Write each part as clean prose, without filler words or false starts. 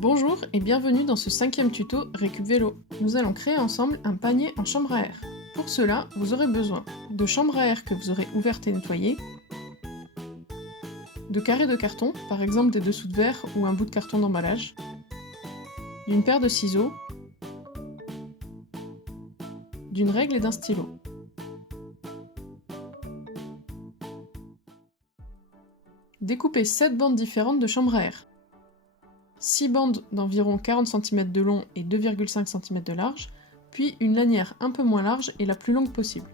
Bonjour et bienvenue dans ce 5e tuto Récup Vélo. Nous allons créer ensemble un panier en chambre à air. Pour cela, vous aurez besoin de chambres à air que vous aurez ouvertes et nettoyées, de carrés de carton, par exemple des dessous de verre ou un bout de carton d'emballage, d'une paire de ciseaux, d'une règle et d'un stylo. Découpez 7 bandes différentes de chambre à air. 6 bandes d'environ 40 cm de long et 2,5 cm de large, puis une lanière un peu moins large et la plus longue possible.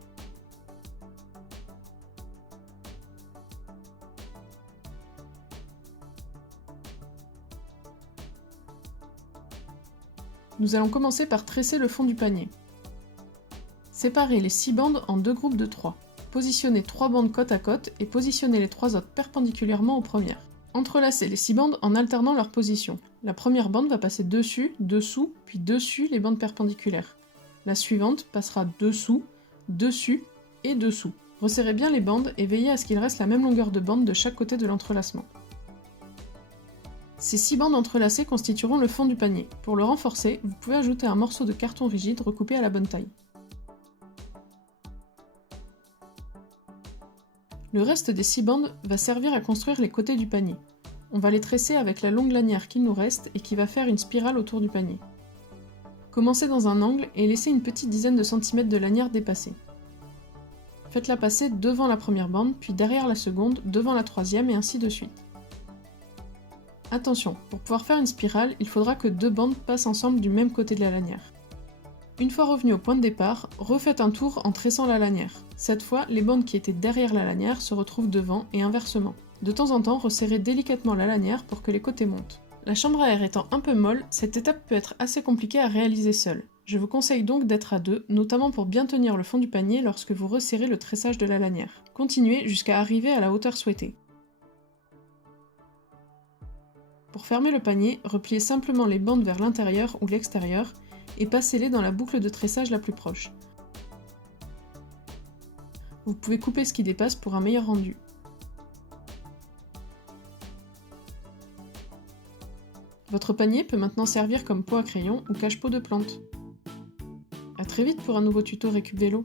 Nous allons commencer par tresser le fond du panier. Séparez les 6 bandes en 2 groupes de 3. Positionnez 3 bandes côte à côte et positionnez les 3 autres perpendiculairement aux premières. Entrelacez les 6 bandes en alternant leur position. La première bande va passer dessus, dessous, puis dessus les bandes perpendiculaires. La suivante passera dessous, dessus et dessous. Resserrez bien les bandes et veillez à ce qu'il reste la même longueur de bande de chaque côté de l'entrelacement. Ces 6 bandes entrelacées constitueront le fond du panier. Pour le renforcer, vous pouvez ajouter un morceau de carton rigide recoupé à la bonne taille. Le reste des 6 bandes va servir à construire les côtés du panier. On va les tresser avec la longue lanière qu'il nous reste et qui va faire une spirale autour du panier. Commencez dans un angle et laissez une petite dizaine de centimètres de lanière dépasser. Faites-la passer devant la première bande, puis derrière la seconde, devant la troisième et ainsi de suite. Attention, pour pouvoir faire une spirale, il faudra que 2 bandes passent ensemble du même côté de la lanière. Une fois revenu au point de départ, refaites un tour en tressant la lanière. Cette fois, les bandes qui étaient derrière la lanière se retrouvent devant et inversement. De temps en temps, resserrez délicatement la lanière pour que les côtés montent. La chambre à air étant un peu molle, cette étape peut être assez compliquée à réaliser seule. Je vous conseille donc d'être à 2, notamment pour bien tenir le fond du panier lorsque vous resserrez le tressage de la lanière. Continuez jusqu'à arriver à la hauteur souhaitée. Pour fermer le panier, repliez simplement les bandes vers l'intérieur ou l'extérieur et passez-les dans la boucle de tressage la plus proche. Vous pouvez couper ce qui dépasse pour un meilleur rendu. Votre panier peut maintenant servir comme pot à crayon ou cache-pot de plantes. A très vite pour un nouveau tuto Récup Vélo.